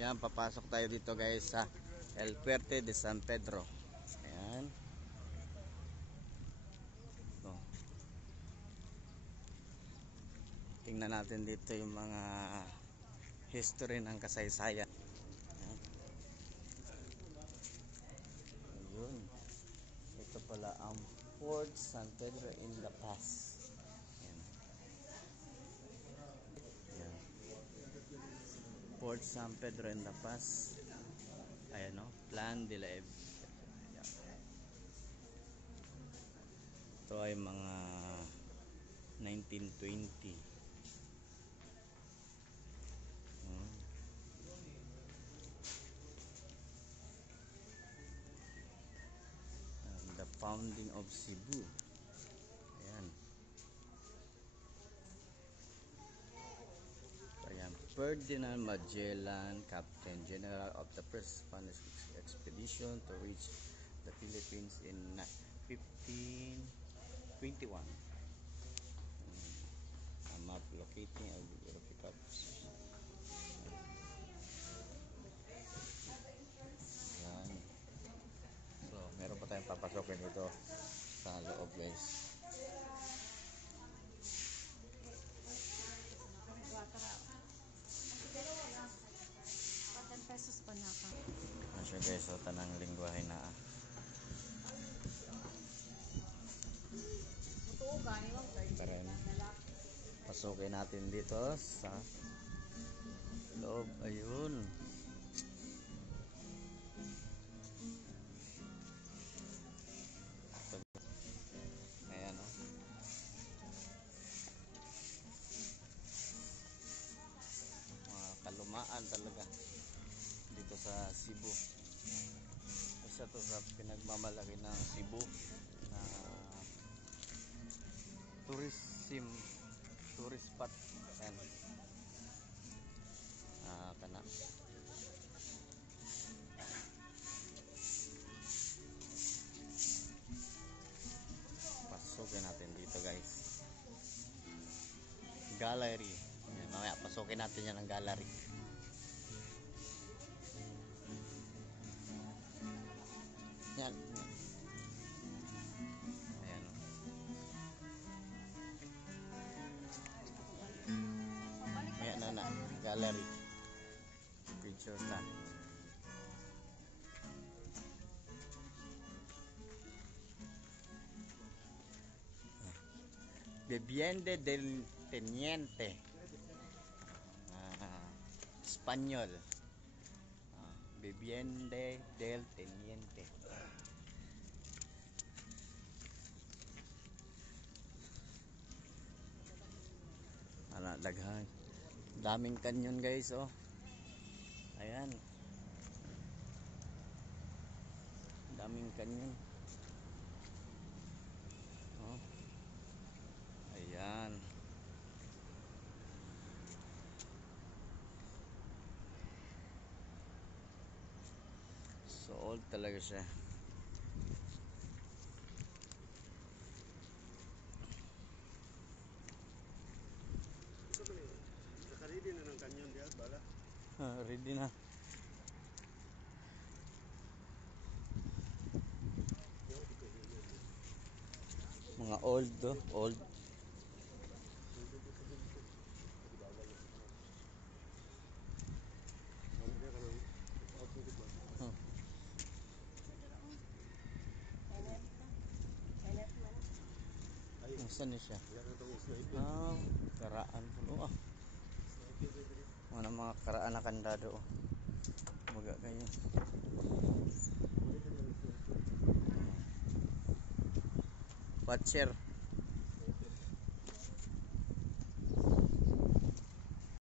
Ayan, papasok tayo dito guys sa El Puente de San Pedro. Ayan. So, tingnan natin dito yung mga history ng kasaysayan. Ayan. Ayun. Ito pala ang Fort San Pedro in La Paz. Ayan. Ayan. Fort San Pedro in La Paz. Ayan o, Plan de la Eve. Ito ay mga 1920. The founding of Cebu. Ayan. Ayan. Ferdinand Magellan, Captain General of the first Spanish expedition to reach the Philippines in 1521. A map locating of the European cups. Ayan. So, meron pa tayong papasokin dito sa loob guys. 10 pesos pa na ka. Asya guys, so tanang lingwahe na. Tara, pasukin natin dito sa loob. Ayun. Ayan o. Mga kalumaan talaga dito sa Cebu. Isa to sa pinagmamalaki ng Cebu na tourist spot. Ayan. Kana pasukin natin dito guys. Gallery. Ayan, mamaya pasukin natin yan ang gallery. Yan. Ayan o. Ayan na. Gallery. Picture na. Vivienda del Teniente. Espanyol. Vivienda del Teniente. Daghan. Daming kanyon guys oh. Ayan. Daming kanyon. Oh. Ayan. So old talaga siya. Ready na ng kanyon diya, bala? Ready na. Mga old do, old. Saan siya? Karaan po. Mga karaan na kandado. Maga kayo. Watcher.